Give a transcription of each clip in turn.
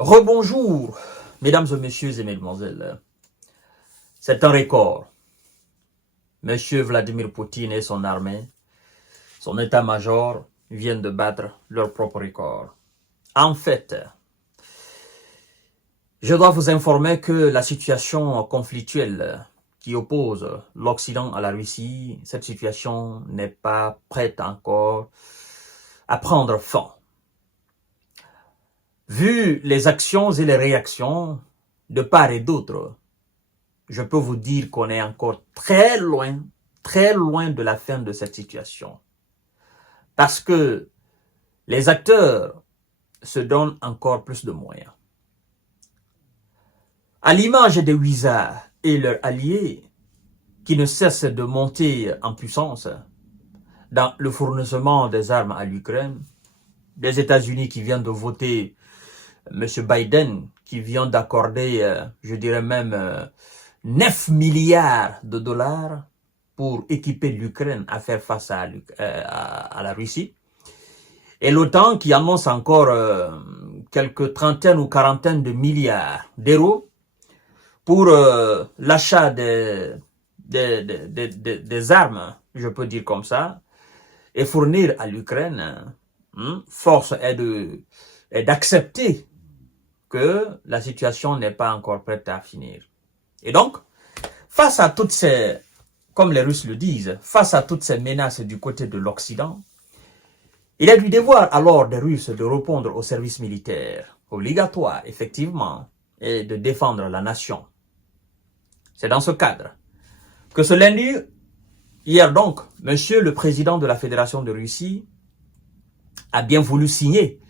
Rebonjour, mesdames et messieurs et mesdemoiselles. C'est un record. Monsieur Vladimir Poutine et son armée, son état-major, viennent de battre leur propre record. En fait, je dois vous informer que la situation conflictuelle qui oppose l'Occident à la Russie, cette situation n'est pas prête encore à prendre fin. Vu les actions et les réactions de part et d'autre, je peux vous dire qu'on est encore très loin de la fin de cette situation. Parce que les acteurs se donnent encore plus de moyens. À l'image des Hussards et leurs alliés, qui ne cessent de monter en puissance dans le fournissement des armes à l'Ukraine, des États-Unis qui viennent de voter M. Biden, qui vient d'accorder, je dirais même, 9 milliards de dollars pour équiper l'Ukraine à faire face à la Russie. Et l'OTAN qui annonce encore quelques trentaines ou quarantaines de milliards d'euros pour l'achat des armes, je peux dire comme ça, et fournir à l'Ukraine. Force est d'accepter que la situation n'est pas encore prête à finir. Et donc, face à toutes ces, comme les Russes le disent, face à toutes ces menaces du côté de l'Occident, il est du devoir alors des Russes de répondre au service militaire, obligatoire effectivement, et de défendre la nation. C'est dans ce cadre que ce lundi, hier donc, monsieur le président de la Fédération de Russie a bien voulu signer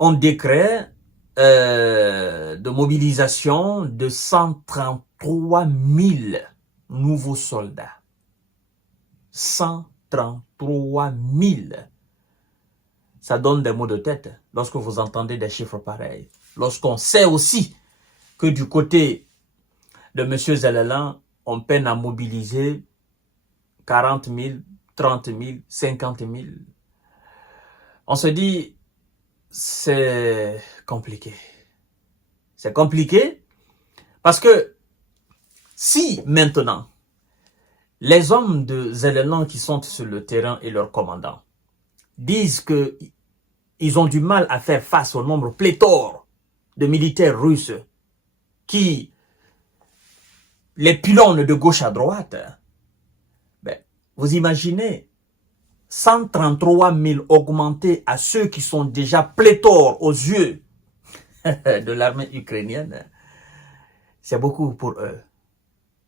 un décret de mobilisation de 133 000 nouveaux soldats. 133 000. Ça donne des maux de tête lorsque vous entendez des chiffres pareils. Lorsqu'on sait aussi que du côté de M. Zelensky, on peine à mobiliser 40 000, 30 000, 50 000. On se dit, c'est compliqué. C'est compliqué parce que si maintenant, les hommes de Zelensky qui sont sur le terrain et leurs commandants disent qu'ils ont du mal à faire face au nombre pléthore de militaires russes qui les pilonnent de gauche à droite, ben, vous imaginez 133 000 augmentés à ceux qui sont déjà pléthores aux yeux de l'armée ukrainienne, c'est beaucoup pour eux.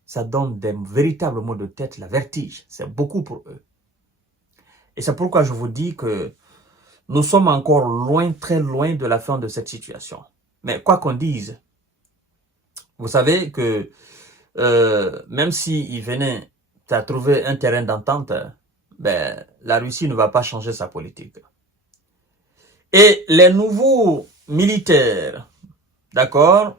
Ça donne des véritables maux de tête, la vertige. C'est beaucoup pour eux. Et c'est pourquoi je vous dis que nous sommes encore loin, très loin de la fin de cette situation. Mais quoi qu'on dise, vous savez que même s'il venait à trouver un terrain d'entente, ben, la Russie ne va pas changer sa politique. Et les nouveaux militaires, d'accord,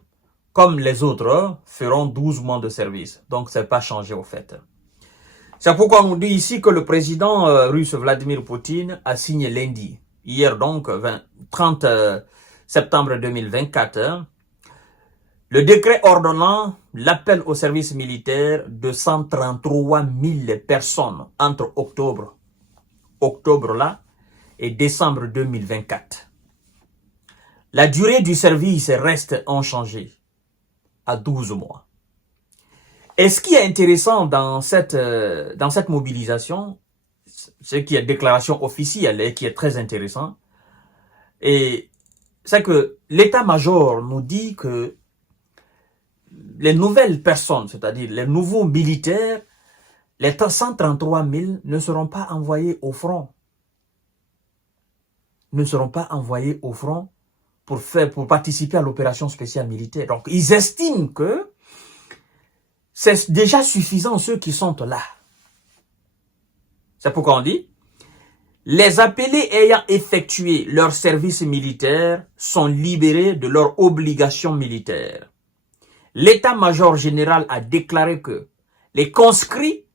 comme les autres, feront 12 mois de service. Donc, c'est pas changé au fait. C'est pourquoi on nous dit ici que le président russe Vladimir Poutine a signé lundi, hier donc, 30 septembre 2024, le décret ordonnant l'appel au service militaire de 133 000 personnes entre octobre là, et décembre 2024. La durée du service reste inchangée à 12 mois. Et ce qui est intéressant dans cette mobilisation, ce qui est déclaration officielle et qui est très intéressant, et c'est que l'état-major nous dit que les nouvelles personnes, c'est-à-dire les nouveaux militaires, les 133 000 ne seront pas envoyés au front. Ne seront pas envoyés au front pour participer à l'opération spéciale militaire. Donc, ils estiment que c'est déjà suffisant ceux qui sont là. C'est pourquoi on dit, les appelés ayant effectué leur service militaire sont libérés de leurs obligations militaires. L'état-major général a déclaré que les conscrits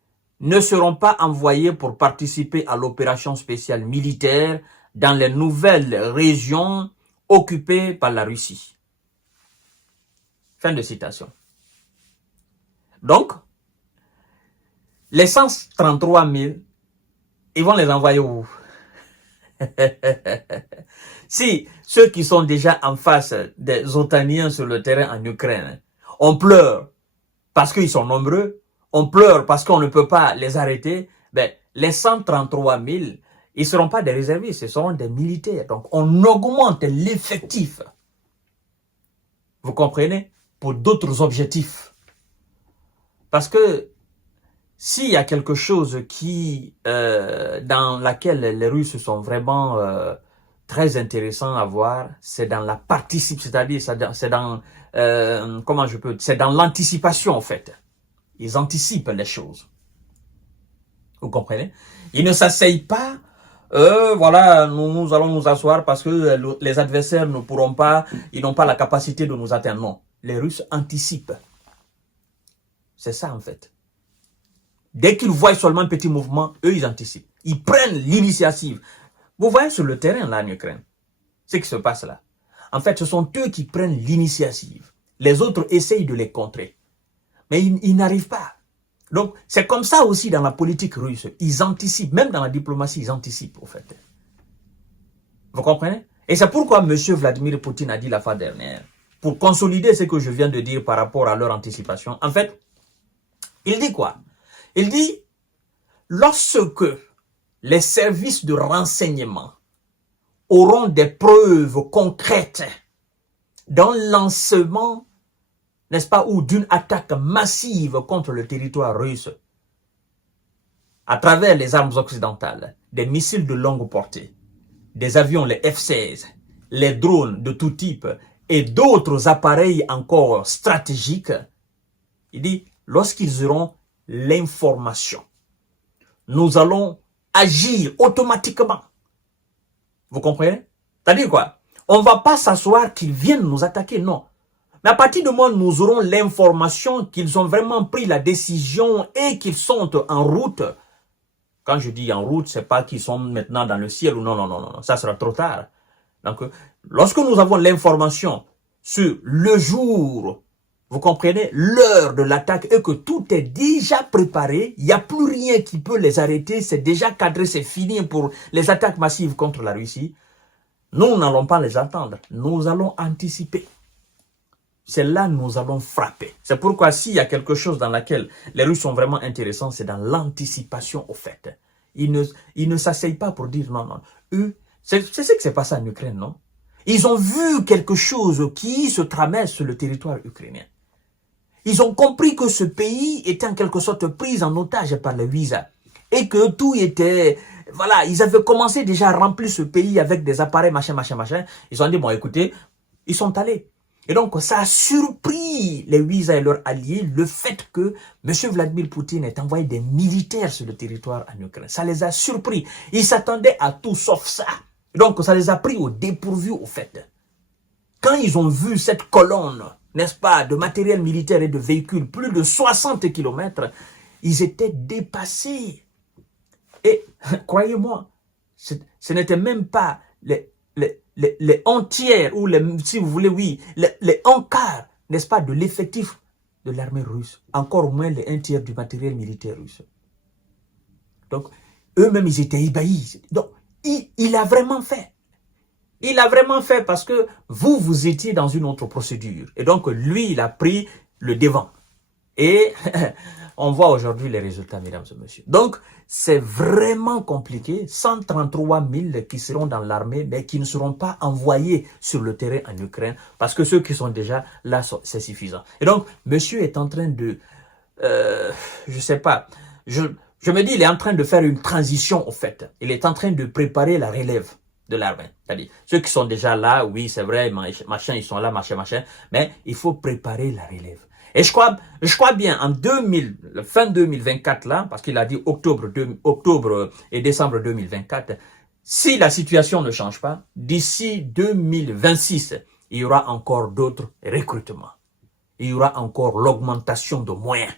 ne seront pas envoyés pour participer à l'opération spéciale militaire dans les nouvelles régions occupées par la Russie. Fin de citation. Donc, les 133 000, ils vont les envoyer où? Si ceux qui sont déjà en face des Otaniens sur le terrain en Ukraine, on pleure parce qu'ils sont nombreux, on pleure parce qu'on ne peut pas les arrêter, ben, les 133 000, ils ne seront pas des réservistes, ce seront des militaires. Donc, on augmente l'effectif. Vous comprenez? Pour d'autres objectifs. Parce que s'il y a quelque chose qui, dans laquelle les Russes sont vraiment très intéressants à voir, c'est dans la participation, c'est-à-dire c'est dans, comment je peux, c'est dans l'anticipation en fait. Ils anticipent les choses. Vous comprenez? Ils ne s'asseyent pas, voilà, nous allons nous asseoir parce que les adversaires ne pourront pas, ils n'ont pas la capacité de nous atteindre. Non, les Russes anticipent. C'est ça en fait. Dès qu'ils voient seulement un petit mouvement, eux, ils anticipent. Ils prennent l'initiative. Vous voyez sur le terrain, là, en Ukraine, ce qui se passe là. En fait, ce sont eux qui prennent l'initiative. Les autres essayent de les contrer. Mais ils n'arrivent pas. Donc, c'est comme ça aussi dans la politique russe. Ils anticipent. Même dans la diplomatie, ils anticipent, au fait. Vous comprenez? Et c'est pourquoi M. Vladimir Poutine a dit la fois dernière, pour consolider ce que je viens de dire par rapport à leur anticipation, en fait, il dit quoi? Il dit, lorsque les services de renseignement auront des preuves concrètes d'un lancement, n'est-ce pas, ou d'une attaque massive contre le territoire russe, à travers les armes occidentales, des missiles de longue portée, des avions, les F-16, les drones de tout type et d'autres appareils encore stratégiques, il dit, lorsqu'ils auront l'information, nous allons agir automatiquement. Vous comprenez? C'est-à-dire quoi? On ne va pas s'asseoir qu'ils viennent nous attaquer, non. Mais à partir du moment où nous aurons l'information qu'ils ont vraiment pris la décision et qu'ils sont en route, quand je dis en route, c'est pas qu'ils sont maintenant dans le ciel ou non, non, non, non, ça sera trop tard. Donc, lorsque nous avons l'information sur le jour, vous comprenez, l'heure de l'attaque et que tout est déjà préparé, il n'y a plus rien qui peut les arrêter, c'est déjà cadré, c'est fini pour les attaques massives contre la Russie. Nous n'allons pas les attendre, nous allons anticiper. C'est là que nous allons frapper. C'est pourquoi s'il y a quelque chose dans laquelle les Russes sont vraiment intéressants, c'est dans l'anticipation au fait. Ils ne s'asseyent pas pour dire non, non. Eux, c'est ce qui s'est passé en Ukraine, non? Ils ont vu quelque chose qui se tramait sur le territoire ukrainien. Ils ont compris que ce pays était en quelque sorte pris en otage par le visa. Et que tout était... Voilà, ils avaient commencé déjà à remplir ce pays avec des appareils, machin, machin, machin. Ils ont dit, bon, écoutez, ils sont allés. Et donc, ça a surpris les Visa et leurs alliés, le fait que M. Vladimir Poutine ait envoyé des militaires sur le territoire en Ukraine. Ça les a surpris. Ils s'attendaient à tout sauf ça. Donc, ça les a pris au dépourvu, au fait. Quand ils ont vu cette colonne, n'est-ce pas, de matériel militaire et de véhicules, plus de 60 km, ils étaient dépassés. Et, croyez-moi, ce n'était même pas les entières, ou les, si vous voulez, oui, les un quart, n'est-ce pas, de l'effectif de l'armée russe. Encore moins les un tiers du matériel militaire russe. Donc, eux-mêmes, ils étaient ébahis. Donc, il a vraiment fait. Il a vraiment fait parce que vous étiez dans une autre procédure. Et donc, lui, il a pris le devant. Et on voit aujourd'hui les résultats, mesdames et messieurs. Donc, c'est vraiment compliqué. 133 000 qui seront dans l'armée, mais qui ne seront pas envoyés sur le terrain en Ukraine, parce que ceux qui sont déjà là, c'est suffisant. Et donc, monsieur est en train de... je sais pas. Je me dis, il est en train de faire une transition, au fait. Il est en train de préparer la relève de l'armée. C'est-à-dire, ceux qui sont déjà là, oui, c'est vrai, machin, ils sont là, machin, machin. Mais il faut préparer la relève. Et je crois bien, en fin 2024, là, parce qu'il a dit octobre et décembre 2024, si la situation ne change pas, d'ici 2026, il y aura encore d'autres recrutements. Il y aura encore l'augmentation de moyens.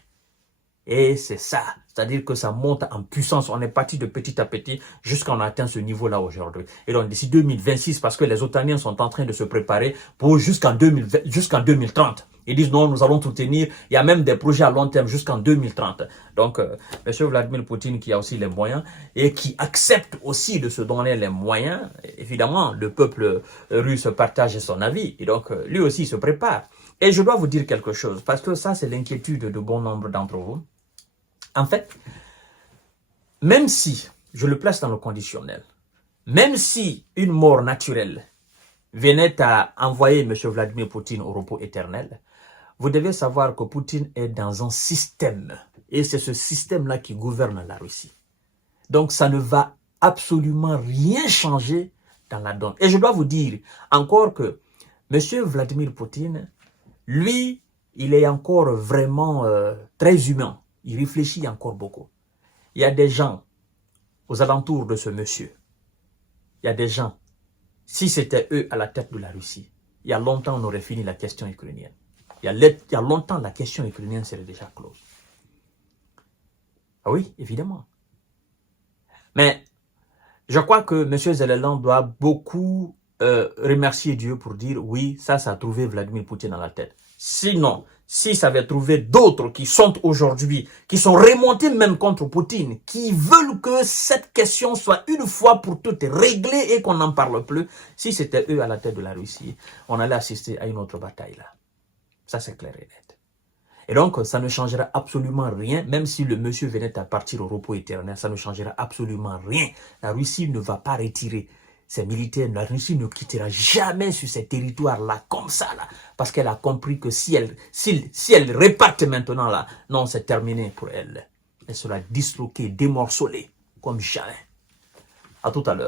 Et c'est ça. C'est-à-dire que ça monte en puissance. On est parti de petit à petit jusqu'à on atteint ce niveau-là aujourd'hui. Et donc, d'ici 2026, parce que les Otaniens sont en train de se préparer pour jusqu'en 2030. Ils disent non, nous allons tout tenir. Il y a même des projets à long terme jusqu'en 2030. Donc, M. Vladimir Poutine qui a aussi les moyens et qui accepte aussi de se donner les moyens. Évidemment, le peuple russe partage son avis. Et donc, lui aussi se prépare. Et je dois vous dire quelque chose, parce que ça, c'est l'inquiétude de bon nombre d'entre vous. En fait, même si, je le place dans le conditionnel, même si une mort naturelle venait à envoyer M. Vladimir Poutine au repos éternel, vous devez savoir que Poutine est dans un système. Et c'est ce système-là qui gouverne la Russie. Donc, ça ne va absolument rien changer dans la donne. Et je dois vous dire encore que M. Vladimir Poutine, lui, il est encore vraiment très humain. Il réfléchit encore beaucoup. Il y a des gens aux alentours de ce monsieur. Il y a des gens, si c'était eux à la tête de la Russie, il y a longtemps on aurait fini la question ukrainienne. Il y a longtemps la question ukrainienne serait déjà close. Ah oui, évidemment. Mais je crois que M. Zelensky doit beaucoup remercier Dieu pour dire oui, ça a trouvé Vladimir Poutine à la tête. Sinon, si ça avait trouvé d'autres qui sont aujourd'hui, qui sont remontés même contre Poutine, qui veulent que cette question soit une fois pour toutes réglée et qu'on n'en parle plus, si c'était eux à la tête de la Russie, on allait assister à une autre bataille là. Ça c'est clair et net. Et donc, ça ne changera absolument rien, même si le monsieur venait à partir au repos éternel, ça ne changera absolument rien. La Russie ne va pas retirer ses militaires, la Russie ne quittera jamais sur ces territoires-là, comme ça, là, parce qu'elle a compris que si elle reparte maintenant, là, non, c'est terminé pour elle. Elle sera disloquée, démorcelée, comme jamais. À tout à l'heure.